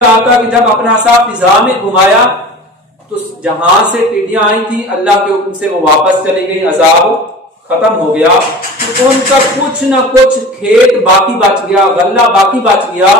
آتا کہ جب اپنا سا فضا میں گھمایا تو جہاں سے ٹڈیاں آئی تھی اللہ کے حکم سے وہ واپس چلی گئی، عذاب ختم ہو گیا، ان کا کچھ نہ کچھ کھیت باقی بچ گیا، غلہ باقی بچ گیا،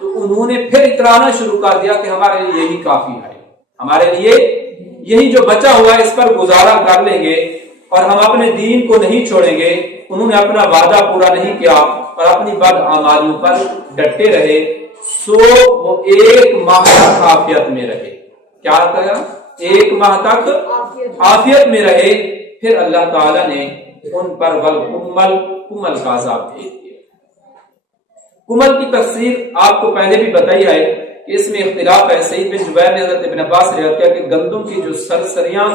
تو انہوں نے پھر اترانا شروع کر دیا کہ ہمارے لیے یہی کافی ہے، ہمارے لیے یہی جو بچا ہوا ہے اس پر گزارا کر لیں گے اور ہم اپنے دین کو نہیں چھوڑیں گے۔ انہوں نے اپنا وعدہ پورا نہیں کیا اور اپنی بدعمالیوں پر ڈٹے رہے، سو وہ 1 ماہ تک عافیت میں رہے۔ کیا کہا؟ 1 ماہ تک عافیت میں رہے، پھر اللہ تعالیٰ نے ان پر کمل کا عذاب بھیج دیا۔ کمل کی تفسیر آپ کو پہلے بھی بتائی ہے کہ اس میں اختلاف ہے۔ سعید بن جبیر نے حضرت ابن عباس روایت کیا کہ گندم کی جو سرسریاں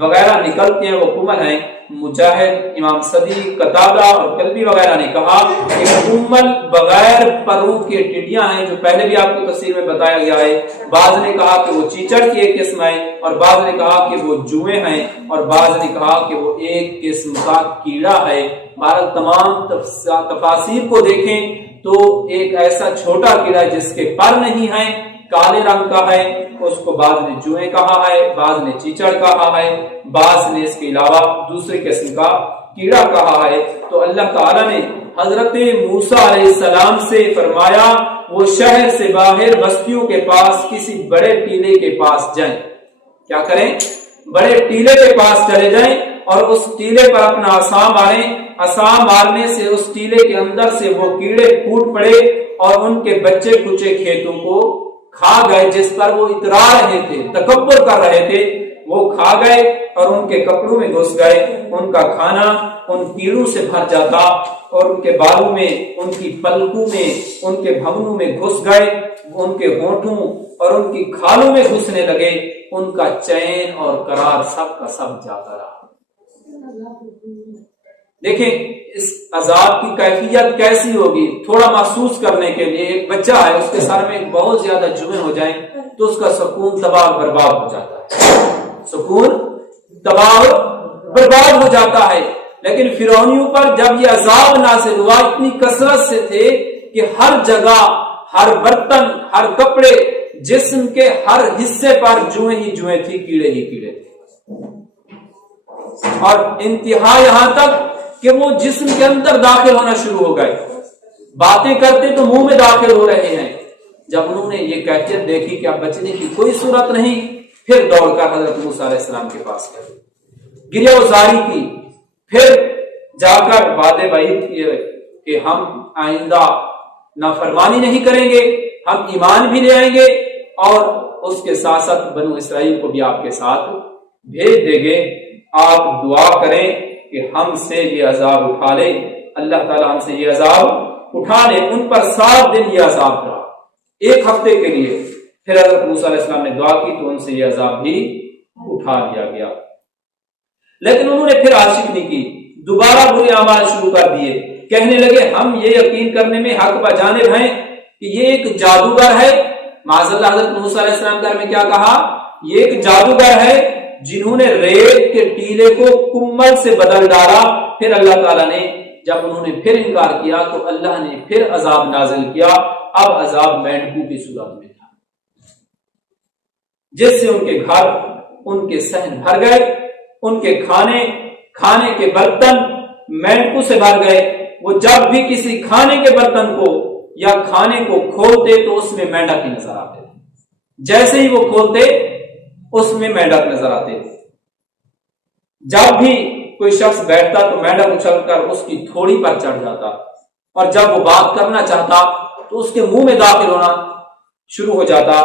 وغیرہ نکلتی ہیں وہ کمل ہیں۔ مجاہد، امام صدی، قتادہ اور کلبی وغیرہ نے کہا کہ کمل بغیر پروں کے ٹڈیاں ہیں، جو پہلے بھی آپ کو تفسیر میں بتایا گیا ہے۔ بعض نے کہا کہ وہ چیچڑ کی ایک قسم ہے، اور بعض نے کہا کہ وہ جوئیں ہیں، اور بعض نے کہا کہ وہ ایک قسم کا کیڑا ہے۔ بہرحال تمام تفاسیر کو دیکھیں تو ایک ایسا چھوٹا کیڑا جس کے پر نہیں ہیں، کالے رنگ کا ہے، اس کو بعض نے جوئیں کہا ہے، بعض نے چیچڑ کہا ہے، بعض نے اس کے علاوہ دوسری قسم کا کیڑا کہا ہے۔ تو اللہ تعالیٰ نے حضرت موسیٰ علیہ السلام سے فرمایا وہ شہر سے باہر بستیوں کے پاس کسی بڑے ٹیلے کے پاس جائیں۔ کیا کریں؟ بڑے ٹیلے کے پاس چلے جائیں اور اس ٹیلے پر اپنا عصا ماریں۔ عصا مارنے سے اس ٹیلے کے اندر سے وہ کیڑے پھوٹ پڑے اور ان کے بچے کچے کھیتوں کو کھا گئے، جس پر وہ اترا رہے تھے، تکبر کر رہے تھے، وہ کھا گئے اور ان کے کپڑوں میں گھس گئے۔ ان کا کھانا ان کیڑوں سے بھر جاتا اور ان کے بالوں میں، ان کی پلکوں میں، ان کے بھونوں میں گھس گئے، ان کے ہونٹوں اور ان کی کھالوں میں گھسنے لگے۔ ان کا چین اور قرار سب کا سب جاتا رہا۔ دیکھیں اس عذاب کی کیفیت کیسی ہوگی، تھوڑا محسوس کرنے کے لیے ایک بچہ ہے، اس کے سر میں بہت زیادہ جوئیں ہو جائیں تو اس کا سکون تباہ برباد ہو جاتا ہے، سکون تباہ برباد ہو جاتا ہے۔ لیکن فرعونیوں پر جب یہ عذاب نازل ہوا اتنی کثرت سے تھے کہ ہر جگہ، ہر برتن، ہر کپڑے، جسم کے ہر حصے پر جوئیں ہی جوئیں تھی، کیڑے ہی کیڑے تھے، اور انتہا یہاں تک کہ وہ جسم کے اندر داخل ہونا شروع ہو گئے، باتیں کرتے تو منہ میں داخل ہو رہے ہیں۔ جب انہوں نے یہ کیفیت دیکھی کہ اب بچنے کی کوئی صورت نہیں، پھر دوڑ کر حضرت موسیٰ علیہ السلام کے پاس گئے، گریہ وزاری کی، پھر جا کر وعدے وعید کیے کہ ہم آئندہ نافرمانی نہیں کریں گے، ہم ایمان بھی لے آئیں گے اور اس کے ساتھ ساتھ بنو اسرائیل کو بھی آپ کے ساتھ بھیج دیں گے۔ آپ دعا کریں کہ ہم سے یہ عذاب اٹھا لے، اللہ تعالیٰ ہم سے یہ عذاب اٹھا لے۔ ان پر 7 دن یہ عذاب رہا، 1 ہفتے کے لیے۔ پھر حضرت موسیٰ علیہ السلام نے دعا کی تو ان سے یہ عذاب بھی اٹھا دیا گیا، لیکن انہوں نے پھر عاشقی کی، دوبارہ برے اعمال شروع کر دیے، کہنے لگے ہم یہ یقین کرنے میں حق بجانب ہیں کہ یہ ایک جادوگر ہے۔ معاذ اللہ، حضرت موسیٰ علیہ السلام کے بارے میں کیا کہا؟ یہ ایک جادوگر ہے جنہوں نے ریت کے ٹیلے کو کمل سے بدل ڈالا۔ پھر اللہ تعالیٰ نے جب انہوں نے پھر انکار کیا تو اللہ نے پھر عذاب نازل کیا۔ اب عذاب مینڈکوں کی صورت میں تھا، جس سے ان کے گھر، ان کے صحن بھر گئے، ان کے کھانے کے برتن مینڈکوں سے بھر گئے۔ وہ جب بھی کسی کھانے کے برتن کو یا کھانے کو کھولتے تو اس میں مینڈک ہی نظر آتے تھے، جیسے ہی وہ کھولتے اس میں مینڈک نظر آتے تھے۔ جب بھی کوئی شخص بیٹھتا تو مینڈک اچھل کر اس کی تھوڑی پر چڑھ جاتا، اور جب وہ بات کرنا چاہتا تو اس کے منہ میں داخل ہونا شروع ہو جاتا۔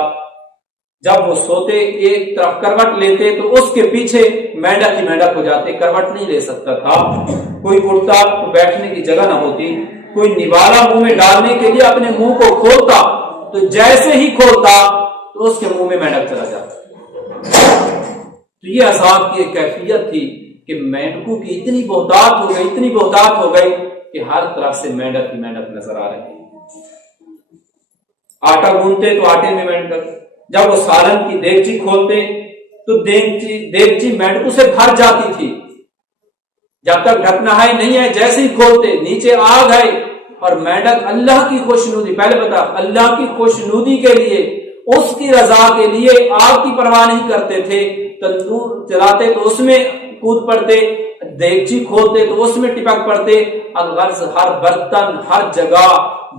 جب وہ سوتے ایک طرف کروٹ لیتے تو اس کے پیچھے مینڈک ہی مینڈک ہو جاتے، کروٹ نہیں لے سکتا تھا۔ کوئی اٹھتا تو بیٹھنے کی جگہ نہ ہوتی، کوئی نوالا منہ میں ڈالنے کے لیے اپنے منہ کو کھولتا تو جیسے ہی کھولتا تو اس کے منہ میں مینڈک چلا جاتا۔ تو یہ عذاب کی ایک کیفیت تھی کہ مینڈکوں کی اتنی بہتات ہو گئی کہ ہر طرف سے مینڈک ہی مینڈک نظر آ رہے ہیں۔ آٹا گوندتے تو آٹے میں مینڈک، جب وہ سالن کی دیگچی کھولتے تو دیگچی مینڈکوں سے بھر جاتی تھی۔ جب تک ڈھکنا ہے نہیں ہے، جیسے ہی کھولتے نیچے آگ ہے، اور مینڈک اللہ کی خوشنودی، پہلے بتا، اللہ کی خوشنودی کے لیے اس کی رضا کے لیے آگ کی پرواہ نہیں کرتے تھے، تندور چلاتے تو اس میں کود پڑتے، دیگچی کھولتے تو اس میں ٹپک پڑتے، الغرض ہر برتن ہر جگہ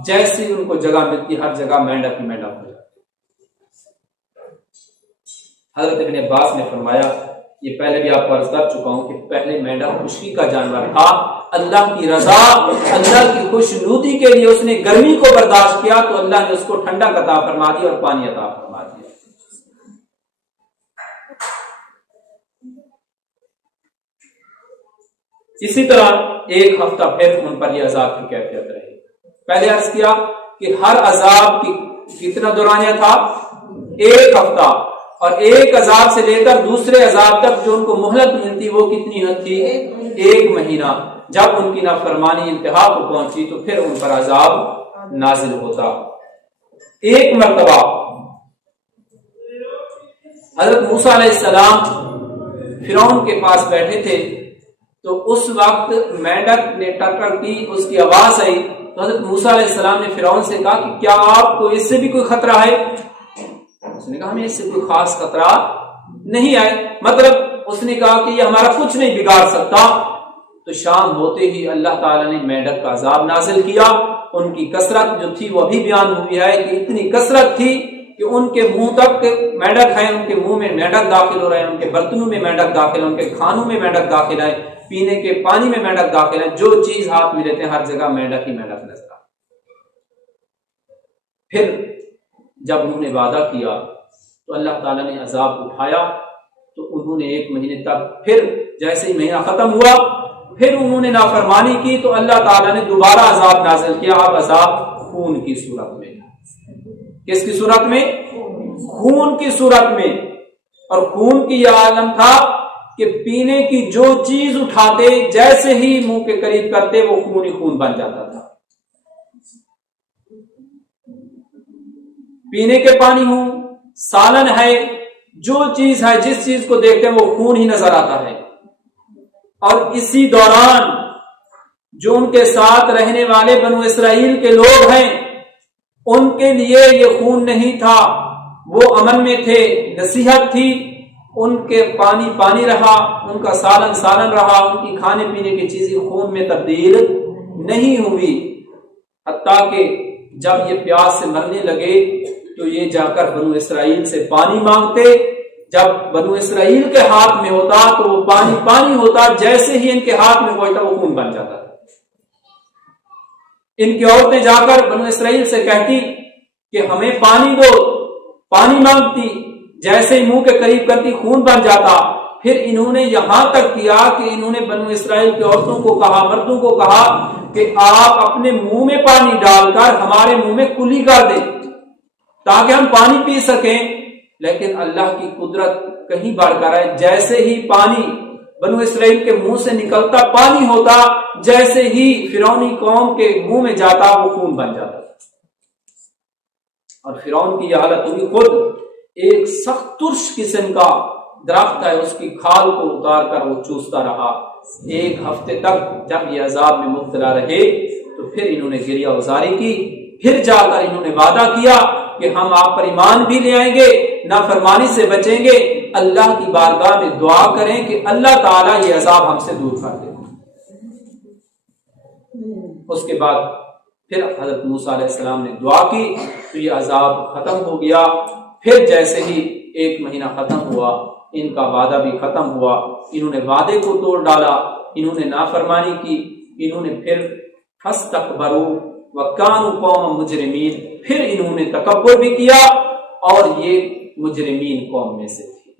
جیسی ان کو جگہ ملتی ہر جگہ مینڈک ہی مینڈک ہو جاتی۔ حضرت ابن عباس نے فرمایا، یہ پہلے بھی آپ کو عرض کر چکا ہوں کہ پہلے مینڈک خشکی کا جانور تھا، اللہ کی رضا اللہ کی خوشنودی کے لیے اس نے گرمی کو برداشت کیا تو اللہ نے اس کو ٹھنڈا عطا فرما دیا اور پانی عطا فرما دیا۔ اسی طرح ایک ہفتہ پھر ان پر یہ عذاب کی کیفیت رہی۔ پہلے عرض کیا کہ ہر عذاب کی کتنا دورانیہ تھا؟ ایک ہفتہ، اور ایک عذاب سے لے کر دوسرے عذاب تک جو ان کو مہلت ملتی وہ کتنی تھی؟ ایک مہینہ۔ جب ان کی نافرمانی انتہا کو پہنچی تو پھر ان پر عذاب نازل ہوتا۔ ایک مرتبہ حضرت موسیٰ علیہ السلام فرعون کے پاس بیٹھے تھے تو اس وقت مینڈک نے ٹکر کی، اس کی آواز آئی تو حضرت موسیٰ علیہ السلام نے فرعون سے کہا کہ کیا آپ کو اس سے بھی کوئی خطرہ ہے؟ اس نے کہا ہمیں اس سے کوئی خاص خطرہ نہیں آئے، مطلب اس نے کہا کہ یہ ہمارا کچھ نہیں بگاڑ سکتا۔ تو شام ہوتے ہی اللہ تعالیٰ نے مینڈک کا عذاب نازل کیا۔ ان کی کثرت جو تھی وہ ابھی بیان ہوئی ہے کہ اتنی کثرت تھی کہ ان کے منہ تک مینڈک ہیں، ان کے منہ میں مینڈک داخل ہو رہے ہیں، ان کے برتنوں میں مینڈک داخل ہیں، ان کے کھانوں میں مینڈک داخل ہے، پینے کے پانی میں مینڈک داخل ہے، جو چیز ہاتھ میں لیتے ہیں ہر جگہ مینڈک ہی مینڈک نظر آتا۔ پھر جب انہوں نے وعدہ کیا تو اللہ تعالیٰ نے عذاب اٹھایا تو انہوں نے ایک مہینے تک، پھر جیسے ہی مہینہ ختم ہوا پھر انہوں نے نافرمانی کی تو اللہ تعالیٰ نے دوبارہ عذاب نازل کیا۔ اب عذاب خون کی صورت میں۔ کس کی صورت میں؟ خون کی صورت میں۔ اور خون کی یہ عالم تھا کہ پینے کی جو چیز اٹھاتے جیسے ہی منہ کے قریب کرتے وہ خون ہی خون بن جاتا تھا۔ پینے کے پانی ہوں، سالن ہے، جو چیز ہے جس چیز کو دیکھتے ہیں وہ خون ہی نظر آتا ہے۔ اور اسی دوران جو ان کے ساتھ رہنے والے بنو اسرائیل کے لوگ ہیں ان کے لیے یہ خون نہیں تھا، وہ امن میں تھے، نصیحت تھی، ان کے پانی پانی رہا، ان کا سالن سالن رہا، ان کی کھانے پینے کی چیزیں خون میں تبدیل نہیں ہوئی، حتیٰ کہ جب یہ پیاس سے مرنے لگے تو یہ جا کر بنو اسرائیل سے پانی مانگتے، جب بنو اسرائیل کے ہاتھ میں ہوتا تو وہ پانی پانی ہوتا، جیسے ہی ان کے ہاتھ میں پہنچتا وہ خون بن جاتا۔ ان کی عورتیں جا کر بنو اسرائیل سے کہتی کہ ہمیں پانی دو، پانی مانگتی، جیسے ہی منہ کے قریب کرتی خون بن جاتا۔ پھر انہوں نے یہاں تک کیا کہ انہوں نے بنو اسرائیل کی عورتوں کو کہا، مردوں کو کہا کہ آپ اپنے منہ میں پانی ڈال کر ہمارے منہ میں کلی کر دیں تاکہ ہم پانی پی سکیں۔ لیکن اللہ کی قدرت کہیں بڑھ کر ہے، جیسے ہی پانی بنو اسرائیل کے منہ سے نکلتا پانی ہوتا، جیسے ہی فرعونی قوم کے منہ میں جاتا وہ خون بن جاتا۔ اور فرعون کی یہ حالت ہوئی، خود ایک سخت ترش قسم کا درخت ہے اس کی کھال کو اتار کر وہ چوستا رہا۔ ایک ہفتے تک جب یہ عذاب میں مبتلا رہے تو پھر انہوں نے گریہ وزاری کی، پھر جا کر انہوں نے وعدہ کیا کہ ہم آپ پر ایمان بھی لے آئیں گے، نافرمانی سے بچیں گے، اللہ کی بارگاہ میں دعا کریں کہ اللہ تعالیٰ یہ عذاب ہم سے دور کر دے۔ اس کے بعد پھر حضرت موسیٰ علیہ السلام نے دعا کی تو یہ عذاب ختم ہو گیا۔ پھر جیسے ہی ایک مہینہ ختم ہوا ان کا وعدہ بھی ختم ہوا، انہوں نے وعدے کو توڑ ڈالا، انہوں نے نافرمانی کی، انہوں نے پھر فاستکبروا وکانوا قوما مجرمین، پھر انہوں نے تکبر بھی کیا اور یہ مجرمین قوم میں سے تھے۔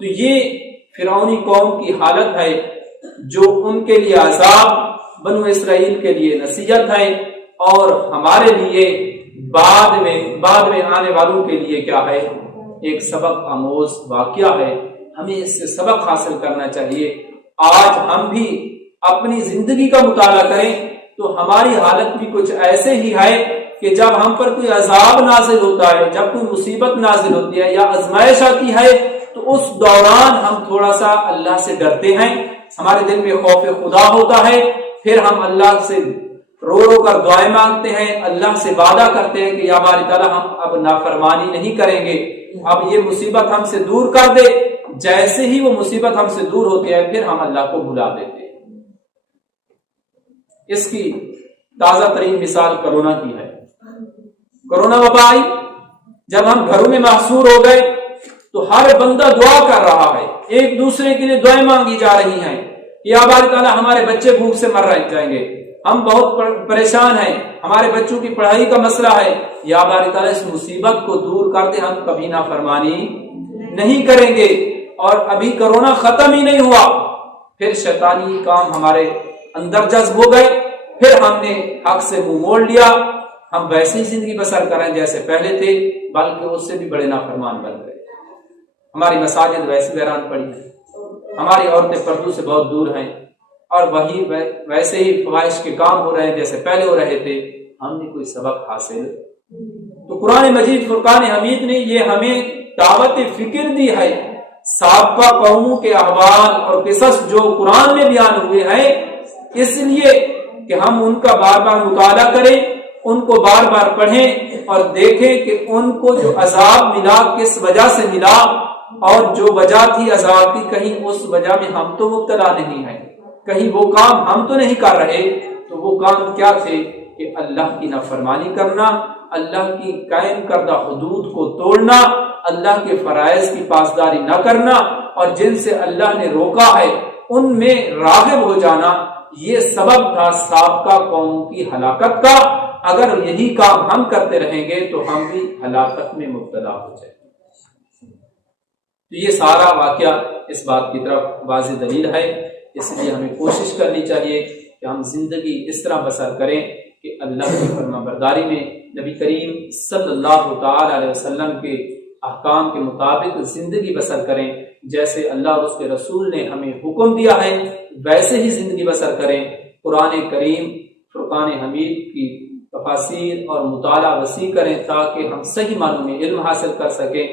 تو یہ فرعونی قوم کی حالت ہے جو ان کے لیے عذاب، بنو اسرائیل کے لیے نصیحت ہے، اور ہمارے لیے بعد میں آنے والوں کے لیے کیا ہے؟ ایک سبق آموز واقعہ ہے۔ ہمیں اس سے سبق حاصل کرنا چاہیے۔ آج ہم بھی اپنی زندگی کا مطالعہ کریں تو ہماری حالت بھی کچھ ایسے ہی ہے کہ جب ہم پر کوئی عذاب نازل ہوتا ہے، جب کوئی مصیبت نازل ہوتی ہے یا آزمائش آتی ہے تو اس دوران ہم تھوڑا سا اللہ سے ڈرتے ہیں، ہمارے دل میں خوف خدا ہوتا ہے، پھر ہم اللہ سے رو رو کر دعائیں مانگتے ہیں، اللہ سے وعدہ کرتے ہیں کہ یا باری تعالیٰ ہم اب نافرمانی نہیں کریں گے، اب یہ مصیبت ہم سے دور کر دے۔ جیسے ہی وہ مصیبت ہم سے دور ہوتی ہے پھر ہم اللہ کو بھلا دیتے ہیں۔ اس کی تازہ ترین مثال کرونا کی ہے۔ کرونا وبا آئی، جب ہم گھروں میں محصور ہو گئے تو ہر بندہ دعا کر رہا ہے، ایک دوسرے کے لیے دعائیں مانگی جا رہی ہیں، یا باری تعالیٰ ہمارے بچے بھوک سے مر جائیں گے، ہم بہت پریشان ہیں، ہمارے بچوں کی پڑھائی کا مسئلہ ہے، یا باری تعالیٰ اس مصیبت کو دور کر دے، ہم کبھی نافرمانی نہیں کریں گے۔ اور ابھی کرونا ختم ہی نہیں ہوا، پھر شیطانی کام ہمارے اندر جذب ہو گئے، پھر ہم نے حق سے منہ موڑ لیا، ہم ویسے ہی زندگی بسر کریں جیسے پہلے تھے، بلکہ اس سے بھی بڑے نافرمان بن گئے۔ ہماری مساجد ویسے ویران پڑی ہیں، ہماری عورتیں پردوں سے بہت دور ہیں، اور وہی ویسے ہی فواہش کے کام ہو رہے ہیں جیسے پہلے ہو رہے تھے۔ ہم نے کوئی سبق حاصل؟ تو قرآن مجید فرقان حمید نے یہ ہمیں دعوت فکر دی ہے۔ سابقہ قوموں کے احوال اور قصص جو قرآن میں بیان ہوئے ہیں، اس لیے کہ ہم ان کا بار بار مطالعہ کریں، ان کو بار بار پڑھیں اور دیکھیں کہ ان کو جو عذاب ملا کس وجہ سے ملا، اور جو وجہ تھی عذاب کی کہیں اس وجہ میں ہم تو مبتلا نہیں ہیں، کہیں وہ کام ہم تو نہیں کر رہے۔ تو وہ کام کیا تھے کہ اللہ کی نافرمانی کرنا، اللہ کی قائم کردہ حدود کو توڑنا، اللہ کے فرائض کی پاسداری نہ کرنا، اور جن سے اللہ نے روکا ہے ان میں راغب ہو جانا۔ یہ سبب تھا سابقہ قوم کی ہلاکت کا۔ اگر یہی کام ہم کرتے رہیں گے تو ہم بھی ہلاکت میں مبتلا ہو جائیں گے۔ تو یہ سارا واقعہ اس بات کی طرف واضح دلیل ہے۔ اس لیے ہمیں کوشش کرنی چاہیے کہ ہم زندگی اس طرح بسر کریں کہ اللہ کی فرما برداری میں نبی کریم صلی اللہ تعالی علیہ وسلم کے احکام کے مطابق زندگی بسر کریں، جیسے اللہ اور اس کے رسول نے ہمیں حکم دیا ہے ویسے ہی زندگی بسر کریں۔ قرآن کریم فرقان حمید کی تفاسیر اور مطالعہ وسیع کریں تاکہ ہم صحیح معنوں میں علم حاصل کر سکیں۔